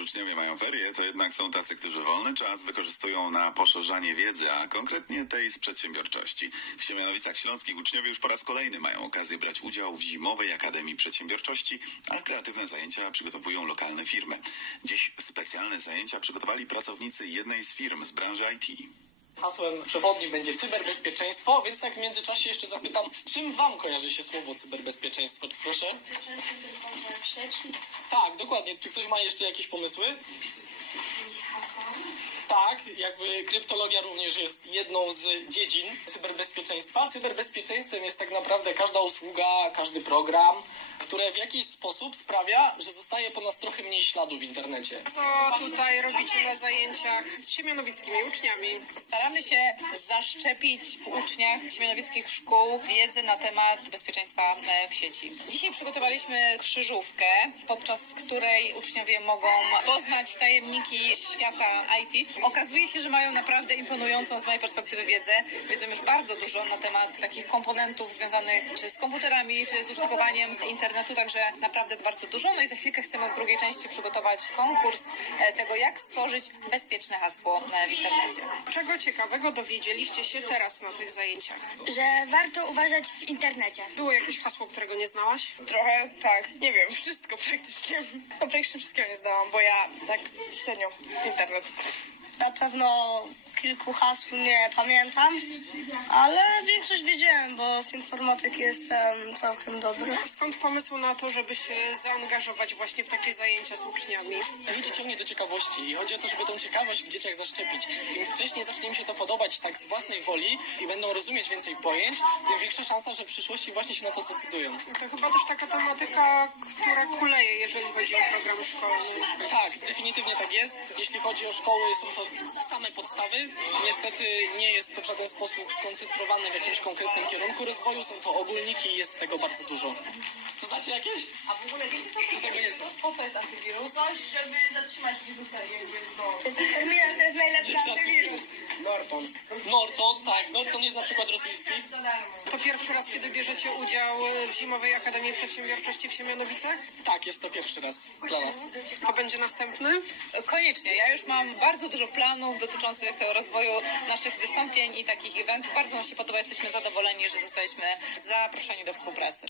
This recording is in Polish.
uczniowie mają ferie, to jednak są tacy, którzy wolny czas wykorzystują na poszerzanie wiedzy, a konkretnie tej z przedsiębiorczości. W Siemianowicach Śląskich uczniowie już po raz kolejny mają okazję brać udział w Zimowej Akademii Przedsiębiorczości, a kreatywne zajęcia przygotowują lokalne firmy. Dziś specjalne zajęcia przygotowali pracownicy jednej z firm z branży IT. Hasłem przewodnim będzie cyberbezpieczeństwo, więc tak w międzyczasie jeszcze zapytam, z czym Wam kojarzy się słowo cyberbezpieczeństwo? Proszę. Tak, dokładnie. Czy ktoś ma jeszcze jakieś pomysły? Tak, jakby kryptologia również jest jedną z dziedzin cyberbezpieczeństwa. Cyberbezpieczeństwem jest tak naprawdę każda usługa, każdy program, które w jakiś sposób sprawia, że zostaje po nas trochę mniej śladu w internecie. Co tutaj robicie na zajęciach z siemianowickimi uczniami? Staramy się zaszczepić w uczniach siemianowickich szkół wiedzę na temat bezpieczeństwa e, w sieci. Dzisiaj przygotowaliśmy krzyżówkę, podczas której uczniowie mogą poznać tajemniki świata IT. Okazuje się, że mają naprawdę imponującą z mojej perspektywy wiedzę. Wiedzą już bardzo dużo na temat takich komponentów związanych czy z komputerami, czy z użytkowaniem internetu, także naprawdę bardzo dużo. No i za chwilkę chcemy w drugiej części przygotować konkurs e, tego, jak stworzyć bezpieczne hasło e, w internecie. Czego ciekawego dowiedzieliście się teraz na tych zajęciach? Że warto uważać w internecie. Było jakieś hasło, którego nie znałaś? Trochę tak, nie wiem, wszystko praktycznie. No praktycznie wszystkiego nie zdałam, bo ja tak średnio internet. Na pewno kilku hasł nie pamiętam, ale większość wiedziałem, bo z informatyki jestem całkiem dobry. Skąd pomysł na to, żeby się zaangażować właśnie w takie zajęcia z uczniami? Ludzi ciągnie do ciekawości i chodzi o to, żeby tą ciekawość w dzieciach zaszczepić. Im wcześniej zacznie im się to podobać tak z własnej woli i będą rozumieć więcej pojęć, tym większa szansa, że w przyszłości właśnie się na to zdecydują. To chyba też taka tematyka, która kuleje, jeżeli chodzi o program szkolny. Tak, definitywnie tak jest. Jeśli chodzi o szkoły, są to same podstawy. Niestety nie jest to w żaden sposób skoncentrowane w jakimś konkretnym kierunku rozwoju. Są to ogólniki i jest tego bardzo dużo. Znacie jakieś? A w ogóle wiecie co Tego nie znam. to, to jest antywirus? Coś, żeby zatrzymać wirusa. Terminal to jest najlepszy antywirus. Norton. Norton, tak. Norton jest na przykład rosyjski. Za darmo. To pierwszy raz, kiedy bierzecie udział w Zimowej Akademii Przedsiębiorczości w Siemianowicach? Tak, jest to pierwszy raz dla nas. To będzie następny? Koniecznie. Ja już mam bardzo dużo planów dotyczących rozwoju naszych wystąpień i takich eventów. Bardzo nam się podoba. Jesteśmy zadowoleni, że zostaliśmy zaproszeni do współpracy.